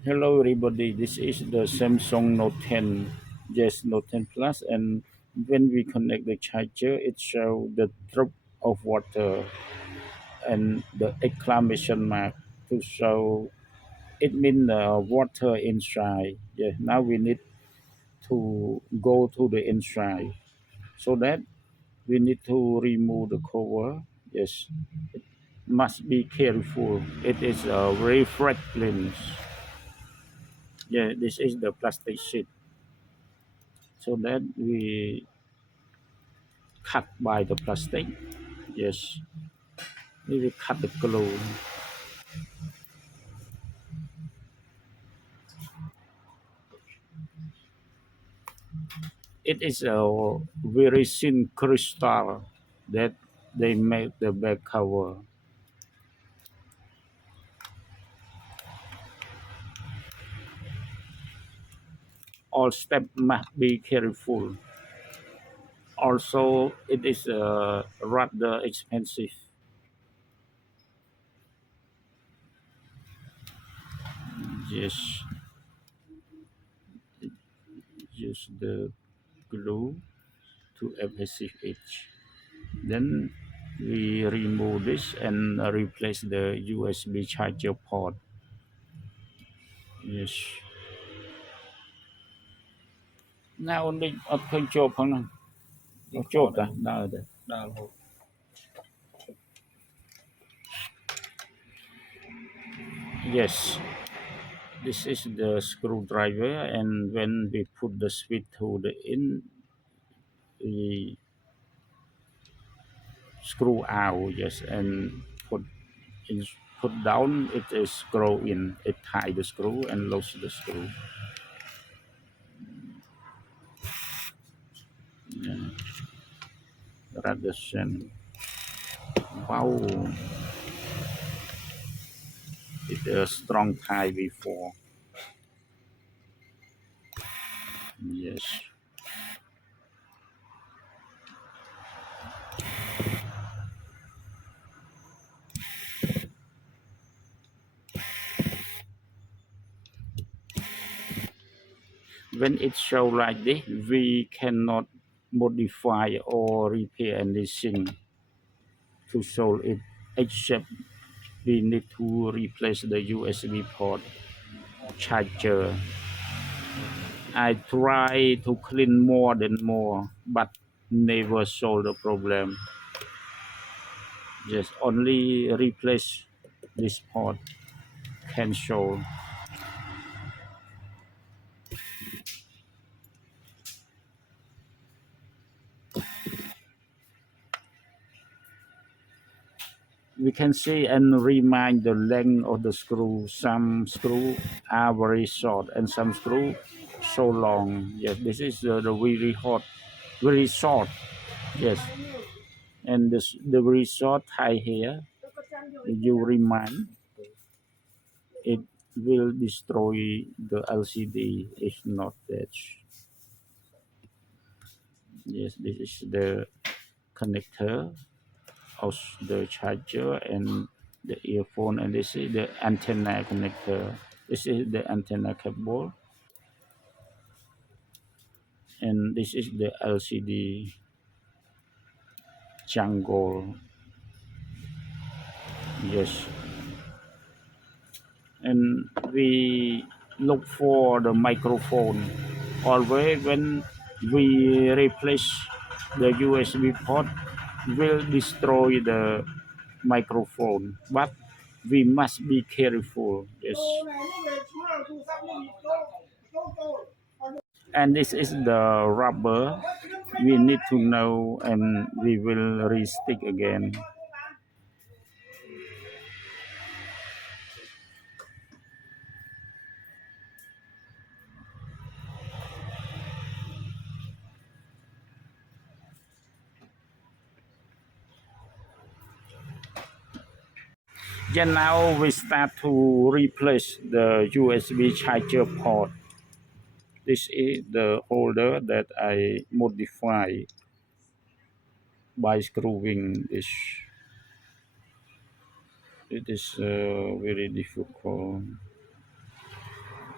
Hello everybody, this is the Samsung Note 10, yes, Note 10 Plus, and when we connect the charger, it shows the drop of water and the exclamation mark to show it means water inside. Yeah, now we need to go to the inside so that we need to remove the cover. Yes, must be careful. It is a very fragile. Yeah, this is the plastic sheet so that we cut by the plastic. Yes, we will cut the glue. It is a very thin crystal that they make the back cover. All steps must be careful. Also, it is rather expensive. Yes, use the glue to adhesive it. Then we remove this and replace the USB charger port. Yes. Now only up control ផងហ្នឹងចូលតាដើរទៅដើររហូត Yes, this is the screwdriver, and when we put the switch to the in, we screw out. Yes, and put in, put down. It is screw in. It tie the screw and lose the screw. Yeah, rather than wow, it's a strong tie before. Yes. When it show like this, we cannot modify or repair anything to solve it, except we need to replace the USB port charger. I try to clean more than more, but never solve the problem. Just only replace this port can solve. We can see and remind the length of the screw. Some screw are very short and some screw so long. Yes, this is the very hot, very short. Yes, and this the very short tie here. You remind it will destroy the LCD if not that. Yes, this is the connector of the charger and the earphone, and this is the antenna connector. This is the antenna cable, and this is the LCD jungle. Yes, and we look for the microphone. Always when we replace the USB port, will destroy the microphone, but we must be careful. Yes, and this is the rubber. We need to know, and we will restick again. Then now we start to replace the USB charger port. This is the holder that I modify by screwing this. It is very difficult.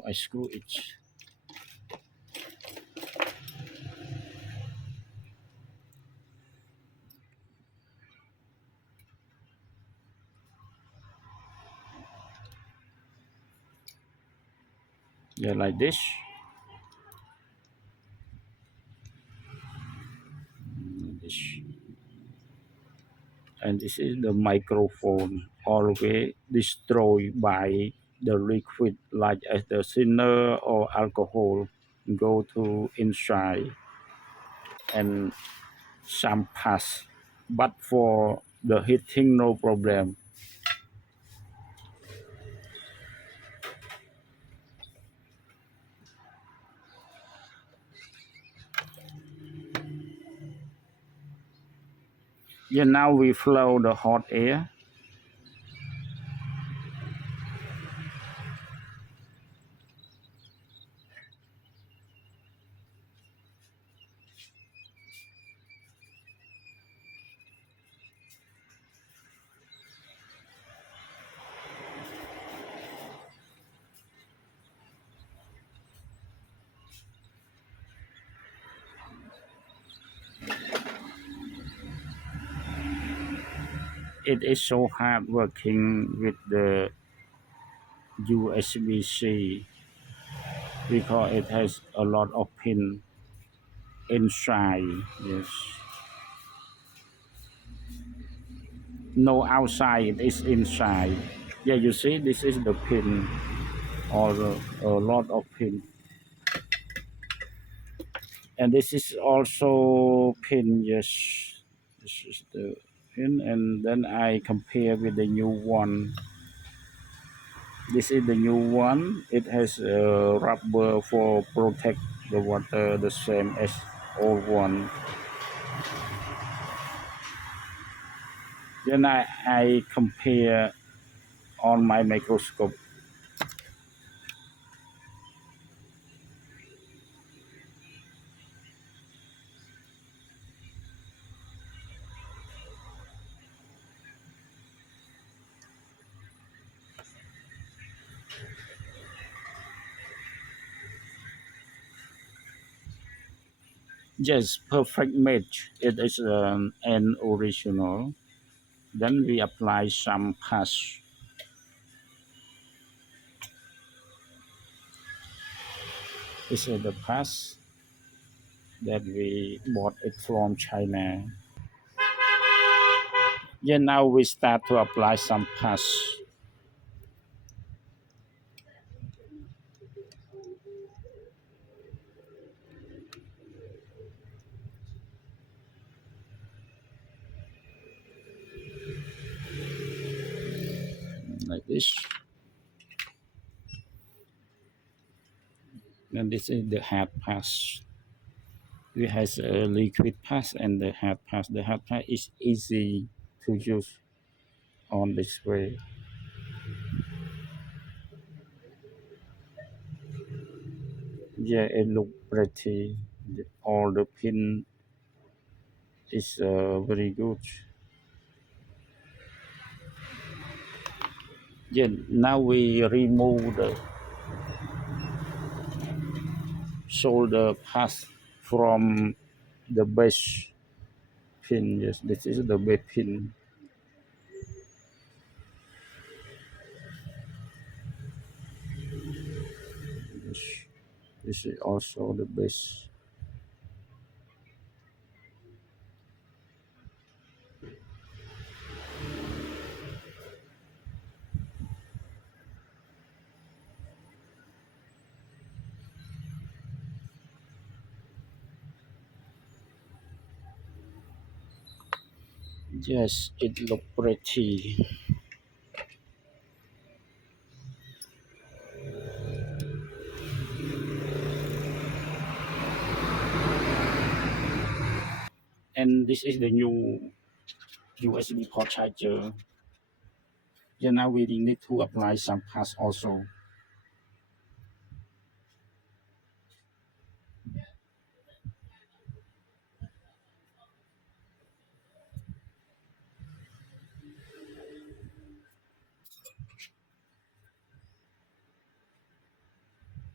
Now I screw it. Yeah, like this. This. And this is the microphone always destroyed by the liquid like as the thinner or alcohol go to inside and some pass, but for the heating no problem. Yeah, now we flow the hot air. It is so hard working with the USB-C because it has a lot of pin inside. Yes. No outside, it is inside. Yeah, you see, this is the pin or a lot of pin. And this is also pin, yes. This is the pin, and then I compare with the new one. This is the new one. It has rubber for protect the water, the same as old one. Then I compare on my microscope. Yes, perfect match. It is an original. Then we apply some pass. This is the pass that we bought it from China. Yeah, now we start to apply some pass like this. And this is the hard pass. We has a liquid pass and the hard pass. The hard pass is easy to use on this way. Yeah, it look pretty. All the pin is very good. Yeah, now we remove the shoulder pass from the base pin. Yes, this is the base pin. Yes, this is also the base. Yes, it look pretty. And this is the new USB port charger. Yeah, now we need to apply some pass also.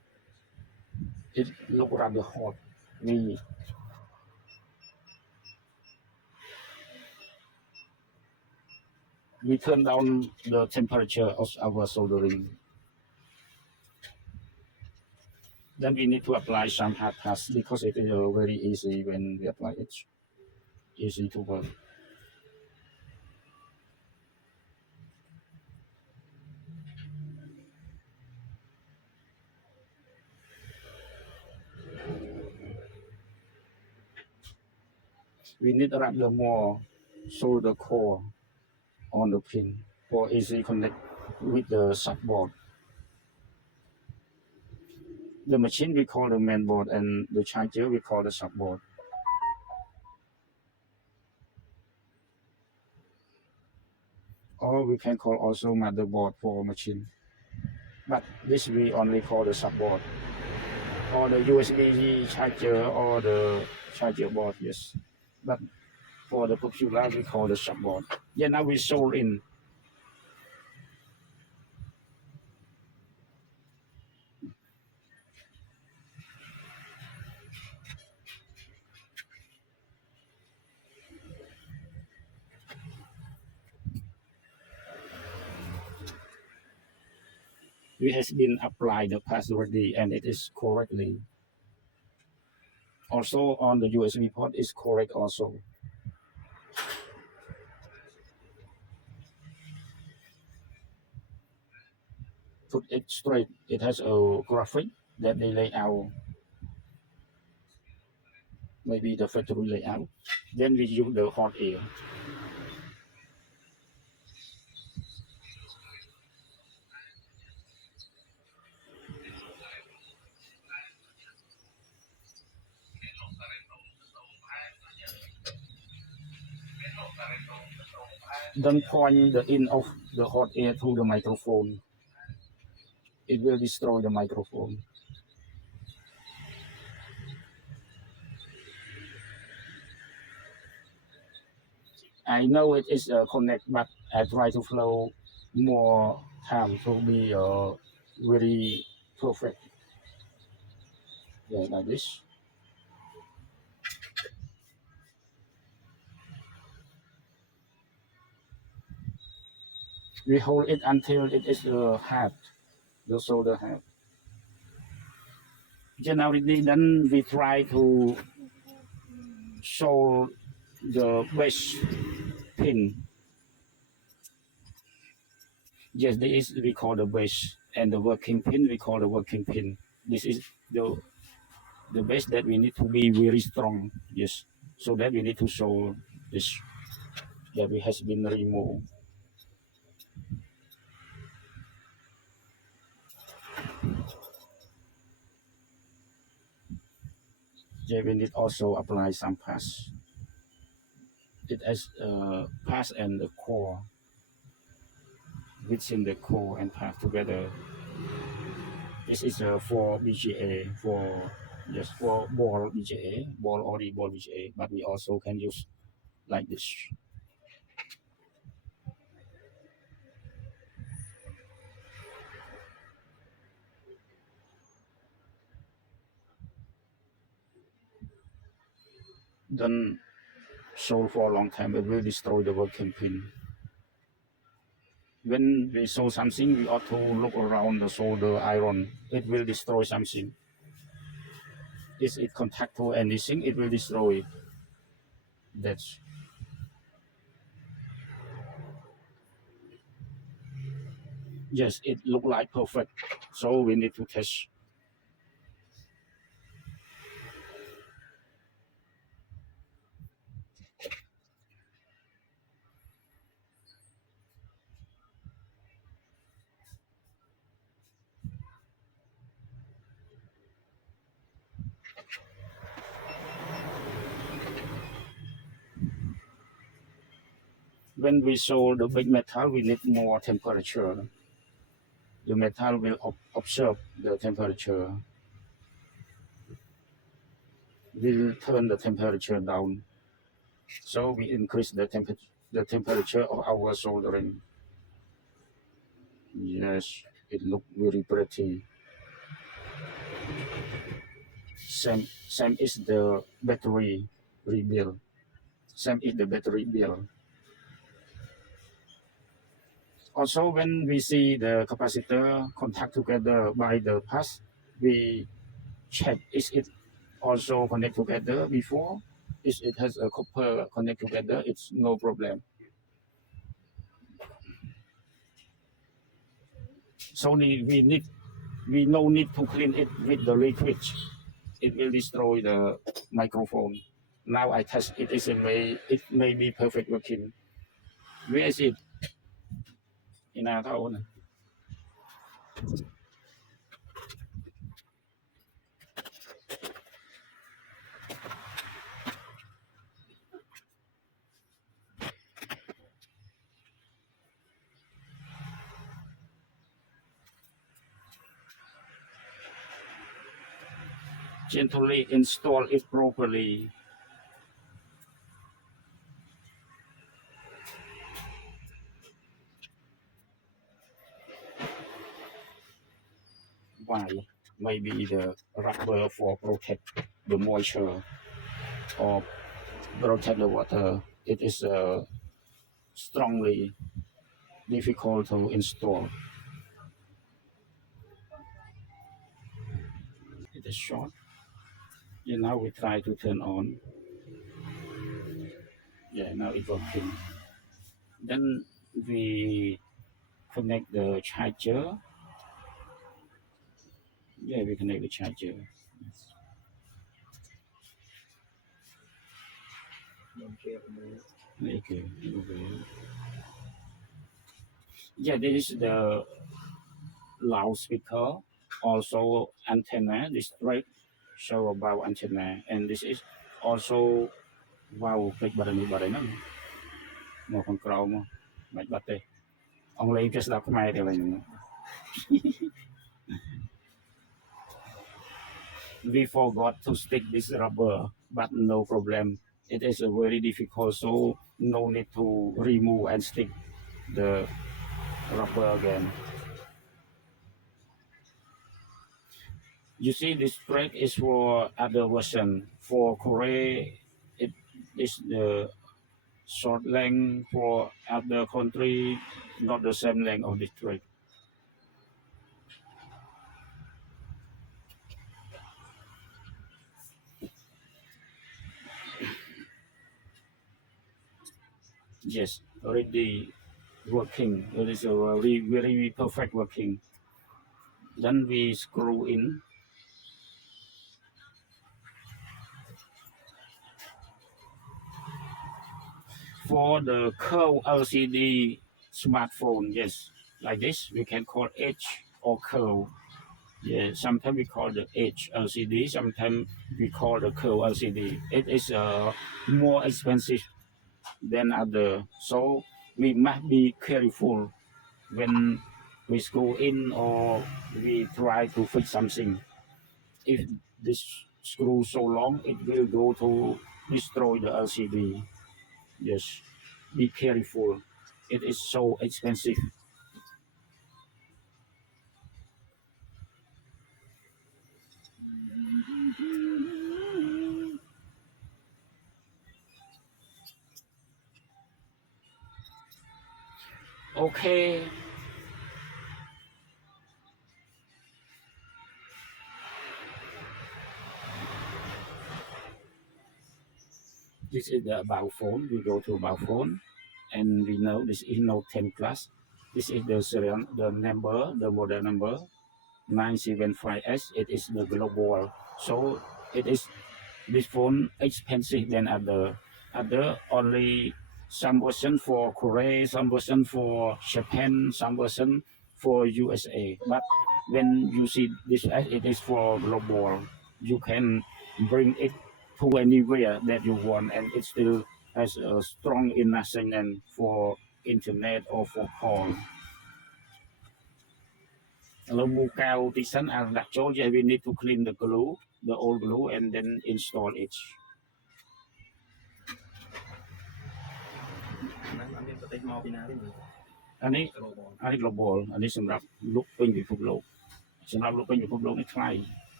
It look rather hot. We we turn down the temperature of our soldering. Then we need to apply some hard pass because it is very easy when we apply it. Easy to work. We need rather more solder core on the pin for easy connect with the subboard. The machine we call the main board and the charger we call the subboard. Or we can call also motherboard for machine. But this we only call the subboard. Or the USB charger or the charger board, yes. But for the popular we call the subboard. Yeah, now we sold in. We has been applied the password and it is correctly. Also on the USB port is correct also. Put it straight. It has a graphic that they lay out, maybe the factory layout. Then we use the hot air. Don't point the end of the hot air to the microphone. It will destroy the microphone. I know it is connect, but I try to flow more time to be very perfect. Yeah, like this. We hold it until it is half, the solder half. Generally, then we try to solve the base pin. Yes, this is we call the base, and the working pin we call the working pin. This is the base that we need to be very strong. Yes, so that we need to solve this that we has been removed. Yeah, we need also apply some pass. It has pass and the core within the core and pass together. This is for BGA for just for ball BGA, ball or the ball BGA, but we also can use like this. Then sold for a long time, it will destroy the working pin. When we solve something, we ought to look around the solder iron. It will destroy something. If it contact to anything, it will destroy it. That's yes, it look like perfect. So we need to test. When we solve the big metal, we need more temperature. The metal will observe the temperature. Will turn the temperature down. So we increase the temperature of our soldering. Yes, it look very pretty. Same is the battery rebuild. Same is the battery build. Also, when we see the capacitor contact together by the pass, we check is it also connect together before. If it has a copper connect together, it's no problem. So we no need to clean it with the liquid. It will destroy the microphone. Now I test it is it may be perfect working. Where is it? In our town. Gently install it properly. Why? Maybe the rubber for protect the moisture or protect the water. It is strongly difficult to install. It is short. Yeah, now we try to turn on. Yeah, now it's working. Then we connect the charger. Yeah, we connect the charger. Okay. Yeah, this is the loudspeaker. Also antenna. This straight show about antenna, and this is also wow click button đi button nó một con crow mà mày bật đi ông lấy cái đọc mai thì mình we forgot to stick this rubber but no problem it is a very difficult so no need to remove and stick the rubber again. You see this track is for other version for Korea it is the short length for other country not the same length of this track. Yes, already working. It is a very perfect working. Then we screw in for the curve LCD smartphone. Yes, like this we can call edge or curve. Yeah, sometimes we call the edge LCD. Sometimes we call the curve LCD. It is more expensive than other, so we must be careful when we screw in or we try to fix something. If this screw so long, it will go to destroy the LCD. Yes, be careful. It is so expensive. Okay, this is the about phone. We go to about phone, and we know this is Note 10 Plus. This is the serial, the number, the model number 975S. It is the global. So it is this phone expensive than other only some version for Korea, some version for Japan, some version for USA. But when you see this, it is for global. You can bring it to anywhere that you want, and it still has a strong enough signal for internet or for call. Kalau mua cao thì sẵn đặt chỗ vậy, we need to clean the glue, the old glue, and then install it. Anh ấy global อันนี้สำหรับลุกเป็นพิภพโลกสำหรับลุกเป็นพิภพโลกในใคร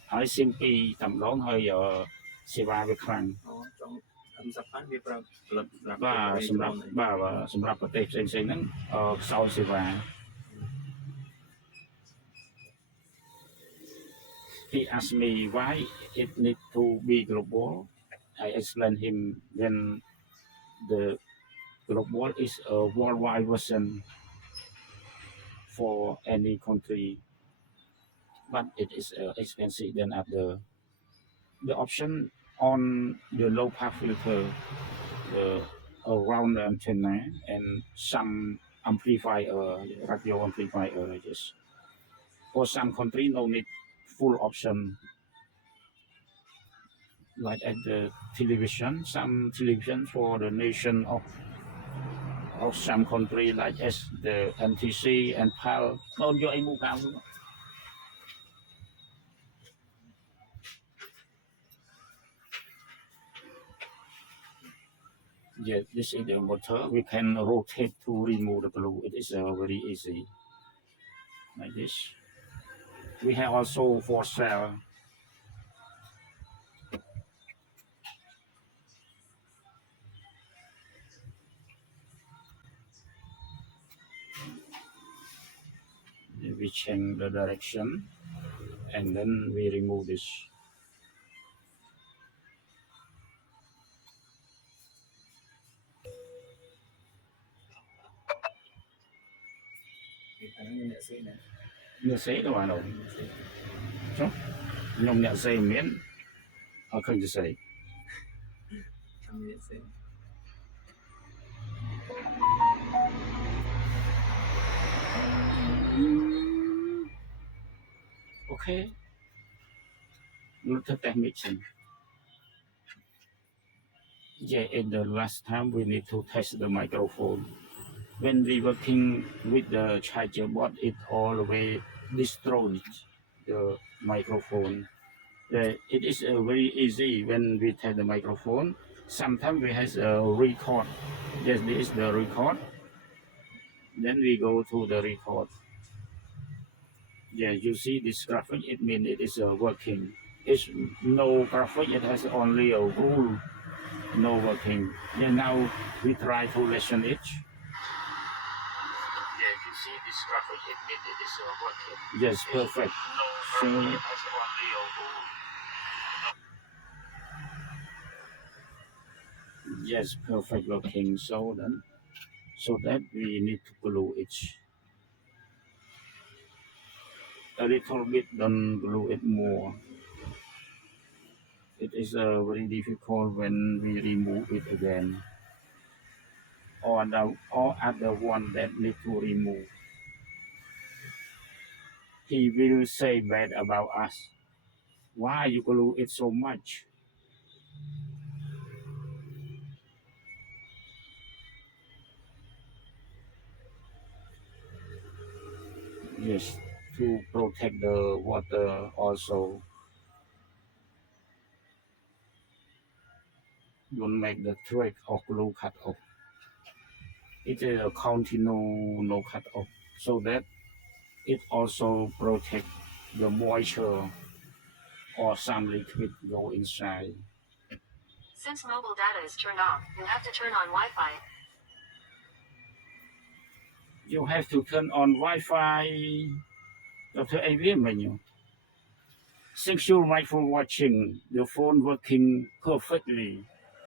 hỏi simply tầm đón hơi ở Siva Việt Nam ចង់សាប់ផាន់វាប្រើផលិតសម្រាប់ và sầm rạp và tệp sen nắng sau Siva. He asked me why it need to be global. I explained him when the global is a worldwide version for any country, but it is expensive than other. The option on the low pass filter, the around the antenna, and some amplifier, radio amplifier. Yes. For some country, no need full option like at the television. Some television for the nation of some country like as the NTC and PAL. Don't you move out? Yes, this is the motor. We can rotate to remove the glue. It is very easy. Like this. We have also for sale. We change the direction and then we remove this. Nhựa giấy đâu à đâu? Chứ? Nhung nhựa giấy miễn. Không được giấy. Okay. Look at that mixing. Yeah, in the last time we need to test the microphone. When we working with the charger board, it always destroys the microphone. It is very easy when we test the microphone. Sometimes we have a record. Yes, this is the record. Then we go to the record. Yeah, you see this graphic, it means it is working. It's no graphic, it has only a rule, no working. Yeah, now we try to listen it. Yeah, you see this graphic, it means it is working. Yes, perfect. No graphic, it has only a rule. Yes, perfect working. So that we need to glue it. A little bit, don't glue it more. It is very difficult when we remove it again. Or other one that need to remove. He will say bad about us. Why you glue it so much? Yes, to protect the water also. Don't make the thread of glue cut off. It is a continue no cut off, so that it also protect the moisture or some liquid go inside. Since mobile data is turned off, you'll have to turn on Wi-Fi. You have to turn on Wi-Fi. Dr. AVM menu. Thank you, Mike, for watching. The phone working perfectly.